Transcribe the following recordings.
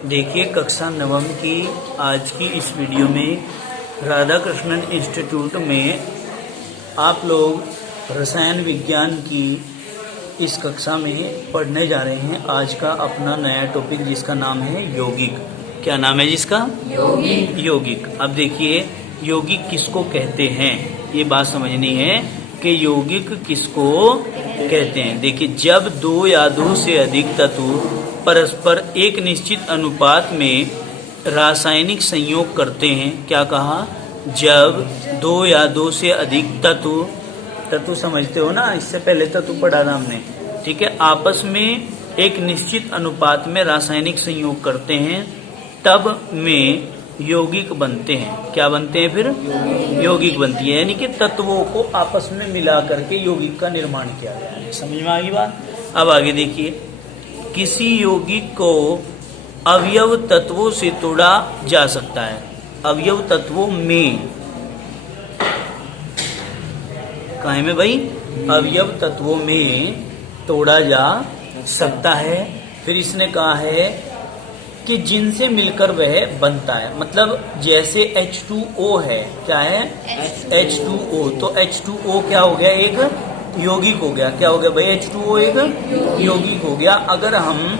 देखिए कक्षा नवम की आज की इस वीडियो में राधा कृष्णन इंस्टीट्यूट में आप लोग रसायन विज्ञान की इस कक्षा में पढ़ने जा रहे हैं। आज का अपना नया टॉपिक जिसका नाम है यौगिक। क्या नाम है जिसका? यौगिक। यौगिक। अब देखिए यौगिक किसको कहते हैं, ये बात समझनी है कि यौगिक किसको कहते हैं। देखिए जब दो या दो से अधिक तत्व परस्पर एक निश्चित अनुपात में रासायनिक संयोग करते हैं, क्या कहा? जब दो या दो से अधिक तत्व समझते हो ना, इससे पहले तत्व पढ़ा था हमने, ठीक है, आपस में एक निश्चित अनुपात में रासायनिक संयोग करते हैं, तब में यौगिक बनते हैं। क्या बनते हैं? फिर यौगिक बनती है, यानी कि तत्वों को आपस में मिला करके यौगिक का निर्माण किया गया है। समझ में आ गई बात? अब आगे देखिए, किसी यौगिक को अवयव तत्वों से तोड़ा जा सकता है। अवयव तत्वों में, काहे में भाई? अवयव तत्वों में तोड़ा जा सकता है। फिर इसने कहा है कि जिनसे मिलकर वह बनता है, मतलब जैसे H2O है, क्या है? H2O। तो H2O क्या हो गया? एक यौगिक हो गया। क्या हो गया भाई? H2O एक यौगिक हो गया। अगर हम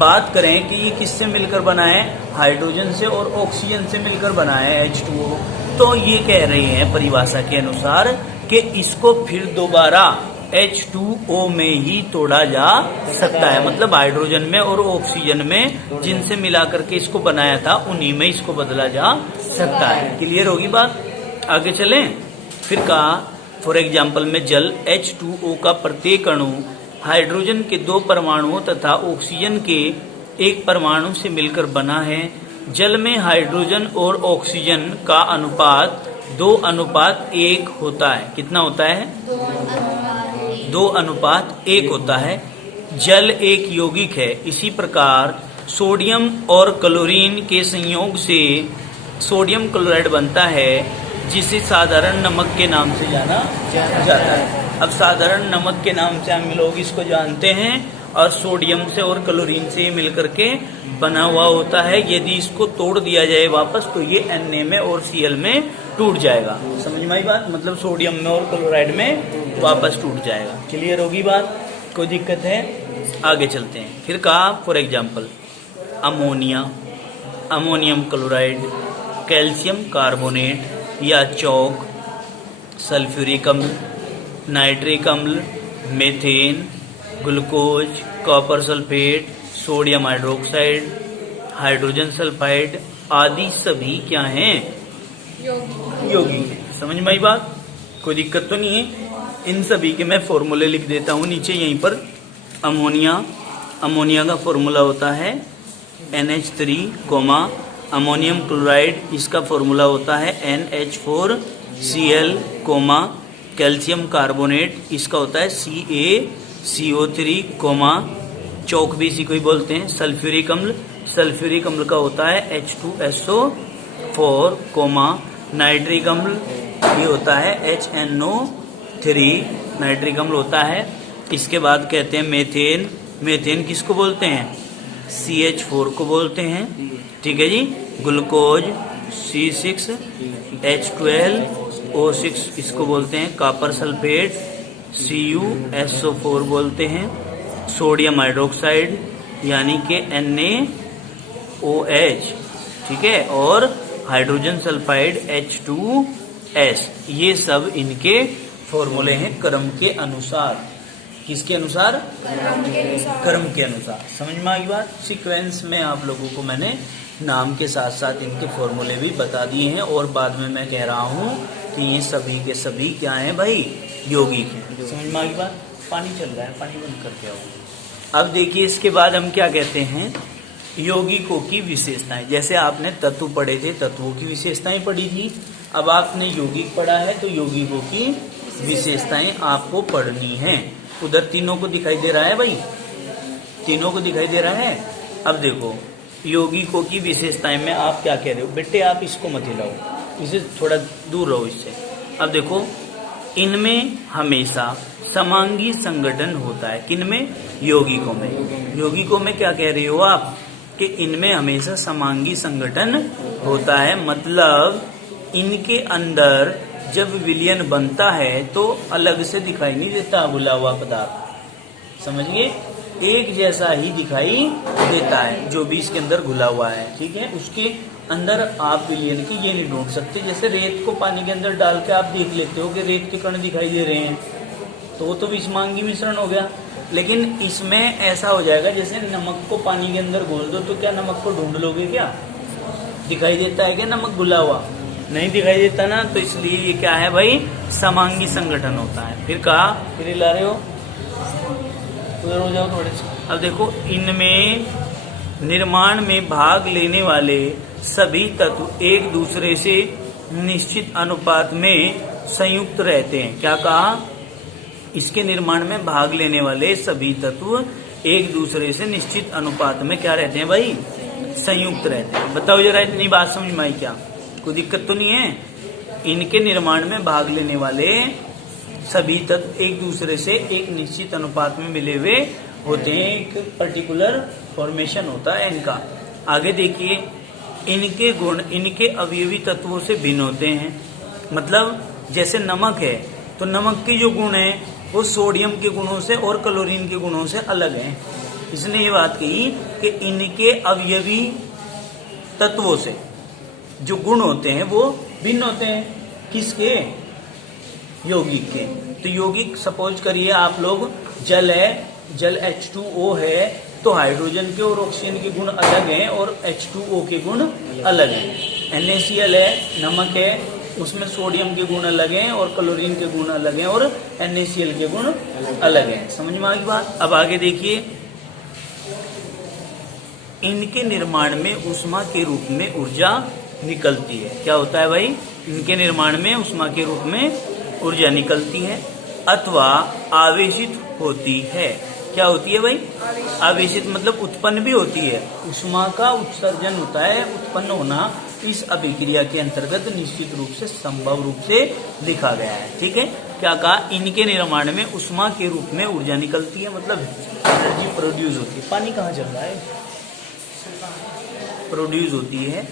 बात करें कि ये किससे मिलकर बना है, हाइड्रोजन से और ऑक्सीजन से मिलकर बना है H2O, तो ये कह रहे हैं परिभाषा के अनुसार कि इसको फिर दोबारा H2O में ही तोड़ा जा सकता है। मतलब हाइड्रोजन में और ऑक्सीजन में जिनसे मिला करके इसको बनाया था, उन्हीं में इसको बदला जा सकता है। क्लियर होगी बात? आगे चलें। फिर कहा फॉर एग्जाम्पल में जल H2O का प्रत्येक अणु हाइड्रोजन के 2 परमाणुओं तथा ऑक्सीजन के 1 परमाणु से मिलकर बना है। जल में हाइड्रोजन और ऑक्सीजन का अनुपात 2:1 होता है। कितना होता है? 2:1 होता है। जल एक यौगिक है। इसी प्रकार सोडियम और क्लोरीन के संयोग से सोडियम क्लोराइड बनता है, जिसे साधारण नमक के नाम से जाना जाता है। अब साधारण नमक के नाम से हम लोग इसको जानते हैं, और सोडियम से और क्लोरीन से मिलकर के बना हुआ होता है। यदि इसको तोड़ दिया जाए वापस, तो ये Na में और Cl में टूट जाएगा। समझ में आई बात? मतलब सोडियम में और क्लोराइड में वापस टूट जाएगा। क्लियर होगी बात? कोई दिक्कत है? आगे चलते हैं। फिर कहा for example ammonia, ammonium chloride, calcium carbonate या चौक, सल्फ्यूरिक अम्ल, नाइट्रिक अम्ल, methane, glucose, copper sulphate, sodium hydroxide, hydrogen sulphide आदि सभी क्या हैं? यौगिक हैं। समझ में आई बात? कोई दिक्कत तो नहीं है? इन सभी के मैं फॉर्मूले लिख देता हूँ नीचे यहीं पर। अमोनिया का फॉर्मूला होता है NH3, अमोनियम क्लोराइड, इसका फॉर्मूला होता है NH4Cl, कैल्शियम कार्बोनेट, इसका होता है CaCO3, चौक भी इसी को ही बोलते हैं। सल्फ्यूरिक अम्ल का होता है H2SO4, नाइट्रिक अम्ल ये होता है HNO3, नाइट्रिक अम्ल होता है। इसके बाद कहते हैं मीथेन किसको बोलते हैं? CH4 को बोलते हैं, ठीक है जी। ग्लूकोज C6H12O6 इसको बोलते हैं। कॉपर सल्फेट CuSO4 बोलते हैं। सोडियम हाइड्रोक्साइड यानी कि NaOH, ठीक है, और हाइड्रोजन सल्फाइड H2S, ये सब इनके फॉर्मूले हैं क्रम के अनुसार। किसके अनुसार? क्रम के अनुसार। समझ में आ गई बात? सीक्वेंस में आप लोगों को मैंने नाम के साथ साथ इनके फॉर्मूले भी बता दिए हैं, और बाद में मैं कह रहा हूँ कि ये सभी के सभी क्या हैं भाई? यौगिक हैं। समझ में आ गई बात? पानी चल रहा है, पानी बंद करके आओ। अब देखिए इसके बाद हम क्या कहते हैं, यौगिकों की विशेषताएं। जैसे आपने तत्व पढ़े थे, तत्वों की विशेषताएं पढ़ी थी। अब आपने यौगिक पढ़ा है, तो यौगिकों की विशेषताएं आपको पढ़नी है। उधर तीनों को दिखाई दे रहा है भाई? तीनों को दिखाई दे रहा है? अब देखो यौगिकों की विशेषताएं में आप क्या कह रहे हो बेटे? आप इसको मत हिलाओ, इसे थोड़ा दूर रहो इससे। अब देखो इनमें हमेशा समांगी संगठन होता है। किनमें? यौगिकों में। यौगिकों में क्या कह रहे हो आप? कि इनमें हमेशा समांगी संगठन होता है, मतलब इनके अंदर जब विलयन बनता है तो अलग से दिखाई नहीं देता घुला हुआ पदार्थ, समझिए, एक जैसा ही दिखाई देता है जो भी इसके अंदर घुला हुआ है, ठीक है। उसके अंदर आप विलयन की ये नहीं ढूंढ सकते। जैसे रेत को पानी के अंदर डाल के आप देख लेते हो कि रेत के कण दिखाई दे रहे हैं, तो वो तो विषमांगी मिश्रण हो गया। लेकिन इसमें ऐसा हो जाएगा जैसे नमक को पानी के अंदर घोल दो, तो क्या नमक को ढूंढ लोगे? क्या दिखाई देता है क्या नमक घुला हुआ? नहीं दिखाई देता ना। तो इसलिए ये क्या है भाई, समांगी संगठन होता है। फिर कहा, फिर ला रहे हो, उधर हो जाओ थोड़े से। अब देखो, इनमें निर्माण में भाग लेने वाले सभी तत्व एक दूसरे से निश्चित अनुपात में संयुक्त रहते हैं। क्या कहा? इसके निर्माण में भाग लेने वाले सभी तत्व एक दूसरे से निश्चित अनुपात में क्या रहते हैं भाई? संयुक्त रहते हैं। बताओ जरा, इतनी बात समझ में आई क्या? कोई दिक्कत तो नहीं है? इनके निर्माण में भाग लेने वाले सभी तत्व एक दूसरे से एक निश्चित अनुपात में मिले हुए होते हैं, एक पर्टिकुलर फॉर्मेशन होता है इनका। आगे देखिए, इनके गुण इनके अवयवी तत्वों से भिन्न होते हैं। मतलब जैसे नमक है, तो नमक के जो गुण है वो सोडियम के गुणों से और क्लोरीन के गुणों से अलग हैं। इसने ये बात कही कि इनके अवयवी तत्वों से जो गुण होते हैं वो भिन्न होते हैं। किसके? यौगिक के। तो यौगिक, सपोज करिए आप लोग, जल है, जल H2O है, तो हाइड्रोजन के और ऑक्सीजन के गुण अलग हैं और H2O के गुण अलग हैं। NaCl है, नमक है, उसमें सोडियम के गुण अलग हैं और क्लोरीन के गुण अलग हैं और NaCl के गुण अलग हैं। समझ में आ गई बात? अब आगे देखिए, इनके निर्माण में ऊष्मा के रूप में ऊर्जा निकलती है। क्या होता है भाई? इनके निर्माण में ऊष्मा के रूप में ऊर्जा निकलती है अथवा आवेशित होती है। क्या होती है भाई? आवेशित मतलब उत्पन्न भी होती है। ऊष्मा का उत्सर्जन होता है, उत्पन्न होना इस अभिक्रिया के अंतर्गत निश्चित रूप से संभव रूप से लिखा गया है। ठीक है, क्या कहा? इनके निर्माण में ऊष्मा के रूप में ऊर्जा निकलती है, मतलब एनर्जी प्रोड्यूस होती है। पानी कहाँ चल रहा है? प्रोड्यूस होती है।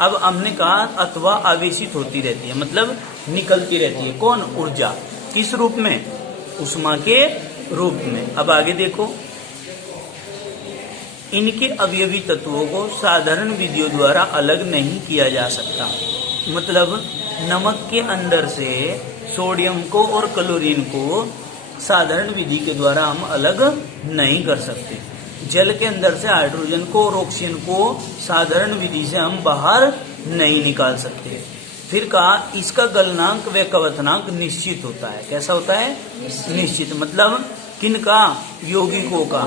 अब हमने कहा अथवा आवेशित होती रहती है, मतलब निकलती रहती है। कौन? ऊर्जा। किस रूप में? ऊष्मा के रूप में। अब आगे देखो, इनके अवयवी तत्वों को साधारण विधियों द्वारा अलग नहीं किया जा सकता। मतलब नमक के अंदर से सोडियम को और क्लोरीन को साधारण विधि के द्वारा हम अलग नहीं कर सकते। जल के अंदर से हाइड्रोजन को और ऑक्सीजन को साधारण विधि से हम बाहर नहीं निकाल सकते। फिर कहा, इसका गलनांक व कवथनांक निश्चित होता है। कैसा होता है? निश्चित। मतलब किनका? यौगिकों का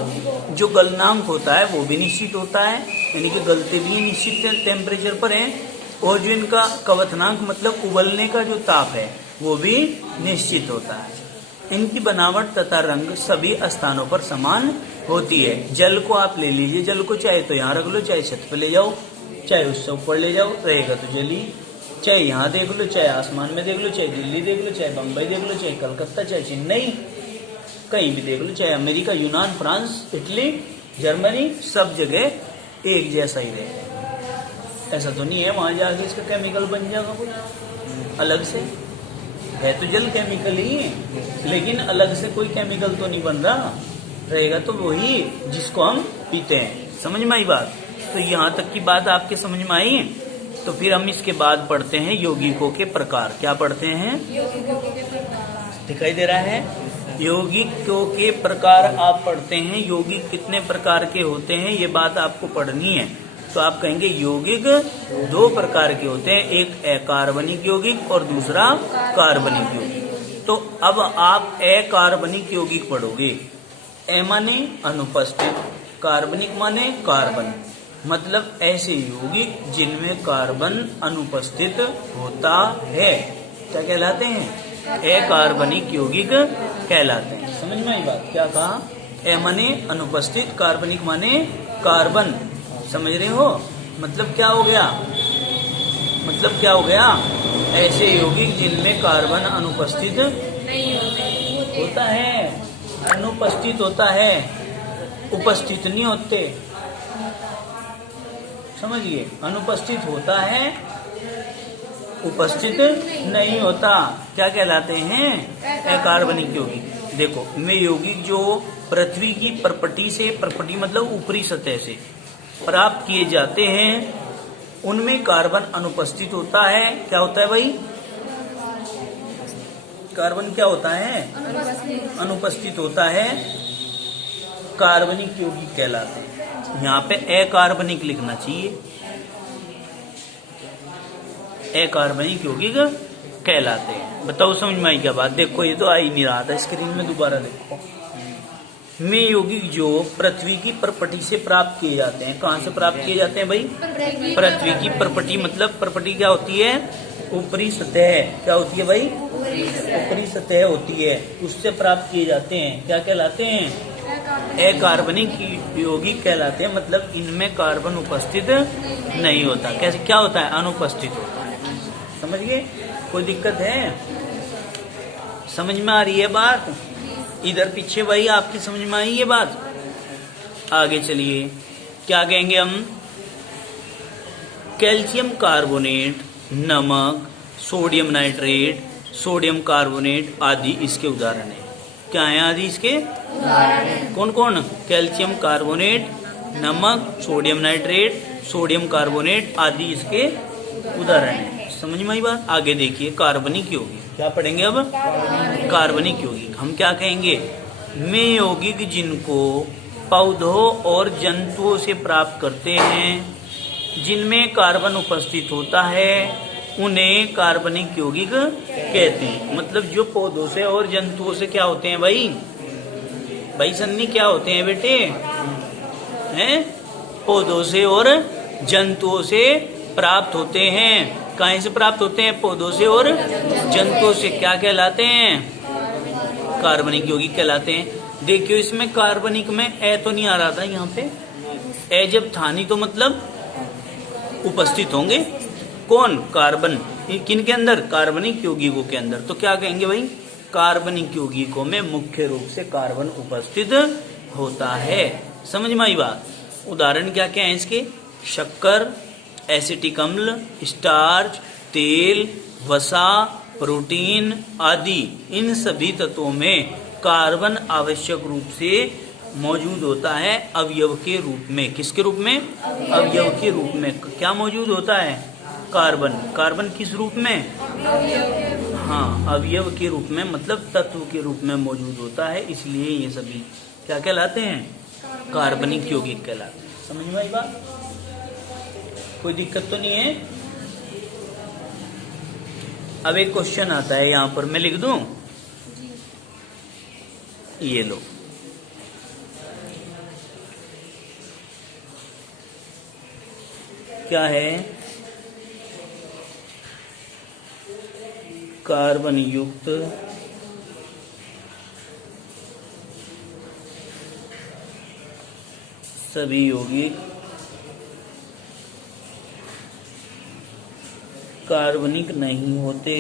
जो गलनांक होता है वो भी निश्चित होता है, यानी कि गलते भी निश्चित टेम्परेचर पर है, और जो इनका कवथनांक मतलब उबलने का जो ताप है वो भी निश्चित होता है। इनकी बनावट तथा रंग सभी स्थानों पर समान होती है। जल को आप ले लीजिए, जल को चाहे तो यहाँ रख लो, चाहे छत पे ले जाओ, चाहे उससे ऊपर ले जाओ, रहेगा तो जल ही। चाहे यहाँ देख लो, चाहे आसमान में देख लो, चाहे दिल्ली देख लो, चाहे बम्बई देख लो, चाहे कलकत्ता, चाहे चेन्नई, कहीं भी देख लो, चाहे अमेरिका, यूनान, फ्रांस, इटली, जर्मनी, सब जगह एक जैसा ही रहेगा। ऐसा तो नहीं है वहां जाके इसका केमिकल बन जाएगा कुछ अलग से। है तो जल केमिकल ही, लेकिन अलग से कोई केमिकल तो नहीं बन रहा, रहेगा तो वही जिसको हम पीते हैं। समझ में आई बात? तो यहाँ तक की बात आपके समझ में आई? तो फिर हम इसके बाद पढ़ते हैं यौगिकों के प्रकार। क्या पढ़ते हैं? दिखाई दे रहा है? यौगिकों के प्रकार आप पढ़ते हैं। यौगिक कितने प्रकार के होते हैं ये बात आपको पढ़नी है। तो आप कहेंगे यौगिक दो प्रकार के होते हैं, एक अकार्बनिक यौगिक और दूसरा कार्बनिक यौगिक। तो अब आप अकार्बनिक यौगिक पढ़ोगे। ए माने अनुपस्थित, कार्बनिक माने कार्बन, मतलब ऐसे यौगिक जिनमें कार्बन अनुपस्थित होता है क्या कहलाते हैं? अकार्बनिक यौगिक कहलाते हैं। समझ में आई बात? क्या कहा? ए माने अनुपस्थित, कार्बनिक माने कार्बन। समझ रहे हो? मतलब क्या हो गया? मतलब क्या हो गया? ऐसे यौगिक जिनमें कार्बन अनुपस्थित नहीं होता है, अनुपस्थित होता है, उपस्थित नहीं होते। समझिए, अनुपस्थित होता है, उपस्थित नहीं होता, क्या कहलाते हैं? अकार्बनिक यौगिक। देखो, इनमें यौगिक जो पृथ्वी की परपटी से, परपटी मतलब ऊपरी सतह से प्राप्त किए जाते हैं, उनमें कार्बन अनुपस्थित होता है। क्या होता है भाई? कार्बन क्या होता है? अनुपस्थित होता है, कार्बनिक यौगिक कहलाते हैं। यहाँ पे अकार्बनिक लिखना चाहिए, अकार्बनिक यौगिक कहलाते हैं। बताओ समझ में आई क्या बात? देखो, ये तो आ ही नहीं रहा था स्क्रीन में, दोबारा देखो। में यौगिक जो पृथ्वी की परपटी से प्राप्त किए जाते हैं। कहाँ से प्राप्त किए जाते हैं भाई? पृथ्वी की परपटी, मतलब परपटी क्या होती है? ऊपरी सतह। क्या होती है भाई? ऊपरी सतह होती है, उससे प्राप्त किए जाते हैं। क्या कहलाते हैं? अकार्बनिक यौगिक कहलाते हैं। मतलब इनमें कार्बन उपस्थित नहीं होता। कैसे क्या होता है? अनुपस्थित होता है। समझ गए? कोई दिक्कत है? समझ में आ रही है बात? इधर पीछे भाई आपकी समझ में आई ये बात? आगे चलिए, क्या कहेंगे हम? कैल्शियम कार्बोनेट, नमक, सोडियम नाइट्रेट, सोडियम कार्बोनेट आदि इसके उदाहरण है। क्या है आदि इसके? कौन कौन? कैल्शियम कार्बोनेट, नमक, सोडियम नाइट्रेट, सोडियम कार्बोनेट आदि इसके उदाहरण है। समझ में आई बात? आगे देखिए, कार्बनिक यौगिक क्या पढ़ेंगे अब? कार्बनिक यौगिक हम क्या कहेंगे? में यौगिक जिनको पौधों और जंतुओं से प्राप्त करते हैं, जिनमें कार्बन उपस्थित होता है, उन्हें कार्बनिक यौगिक कहते हैं। मतलब जो पौधों से और जंतुओं से क्या होते हैं भाई? भाई सन्नी क्या होते हैं बेटे? हैं? पौधों से और जंतुओं से प्राप्त होते हैं। कहाँ से प्राप्त होते हैं? पौधों से और जंतुओं से। क्या कहलाते हैं? कार्बनिक यौगिक कहलाते हैं। देखियो, इसमें कार्बनिक में ए तो नहीं आ रहा था यहाँ पे। ए जब था नहीं तो मतलब उपस्थित होंगे कौन? कार्बन। किन के अंदर? कार्बनिक यौगिकों के अंदर। तो क्या कहेंगे भाई? कार्बनिक यौगिकों में मुख्य रूप से कार्बन उपस्थित होता है। समझ में आई बात? उदाहरण क्या क्या है इसके? शक्कर, एसिटिक अम्ल, स्टार्च, तेल, वसा, प्रोटीन आदि। इन सभी तत्वों में कार्बन आवश्यक रूप से मौजूद होता है, अवयव के रूप में। किसके रूप में? अवयव के रूप में। क्या मौजूद होता है? कार्बन। कार्बन किस रूप में? हाँ, अवयव के रूप में, मतलब तत्व के रूप में मौजूद होता है। इसलिए ये सभी क्या कहलाते हैं? कार्बनिक यौगिक कहलाते हैं। समझ में आई बात? कोई दिक्कत तो नहीं है? अब एक क्वेश्चन आता है यहाँ पर, मैं लिख दूं? ये लो, क्या है? कार्बन युक्त सभी यौगिक कार्बनिक नहीं होते,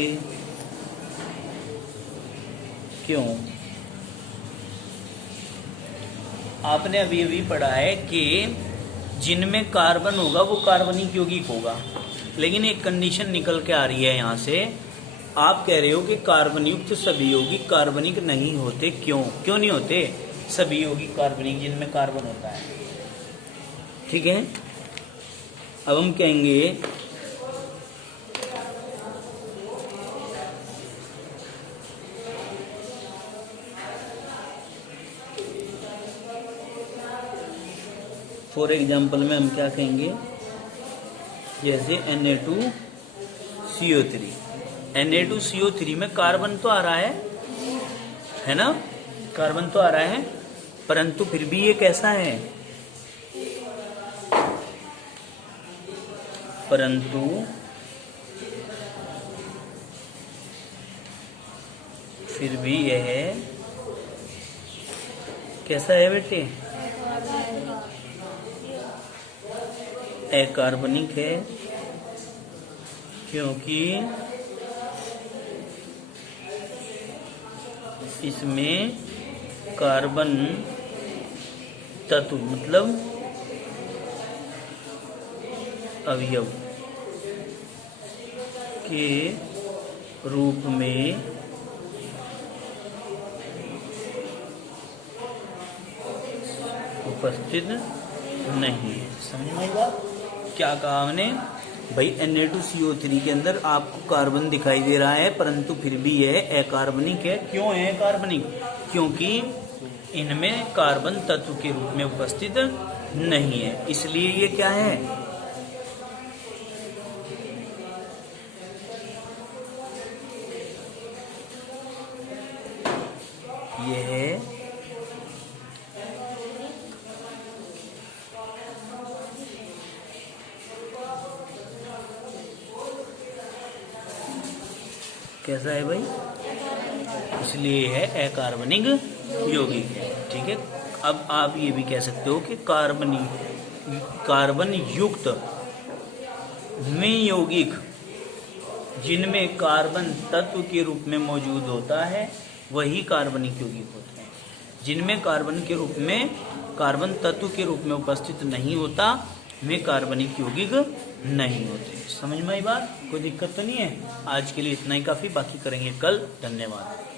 क्यों? आपने अभी अभी पढ़ा है कि जिनमें कार्बन होगा वो कार्बनिक यौगिक होगा, लेकिन एक कंडीशन निकल के आ रही है यहाँ से। आप कह रहे हो कि कार्बन युक्त सभी यौगिक कार्बनिक नहीं होते, क्यों? क्यों नहीं होते? सभी यौगिक कार्बनिक जिनमें कार्बन होता है। ठीक है, अब हम कहेंगे फॉर एग्जाम्पल में हम क्या कहेंगे? जैसे Na2CO3। Na2CO3 में कार्बन तो आ रहा है ना? कार्बन तो आ रहा है, परंतु फिर भी ये कैसा है? परंतु फिर भी यह कैसा है बेटे? अकार्बनिक है, क्योंकि इसमें कार्बन तत्व मतलब अवयव के रूप में उपस्थित नहीं है। समझ में आई बात? क्या कहा हमने भाई, Na2CO3 के अंदर आपको कार्बन दिखाई दे रहा है परंतु फिर भी यह अकार्बनिक है। क्यों है अकार्बनिक? क्योंकि इनमें कार्बन तत्व के रूप में उपस्थित नहीं है, इसलिए ये क्या है? यह कैसा है भाई? इसलिए है अकार्बनिक यौगिक है। ठीक है, अब आप ये भी कह सकते हो कि कार्बन युक्त में यौगिक जिनमें कार्बन तत्व के रूप में मौजूद होता है वही कार्बनिक यौगिक होते हैं। जिनमें कार्बन के रूप में कार्बन तत्व के रूप में उपस्थित नहीं होता वे कार्बनिक यौगिक नहीं होते। समझ में आई बात? कोई दिक्कत तो नहीं है? आज के लिए इतना ही काफी, बाकी करेंगे कल। धन्यवाद।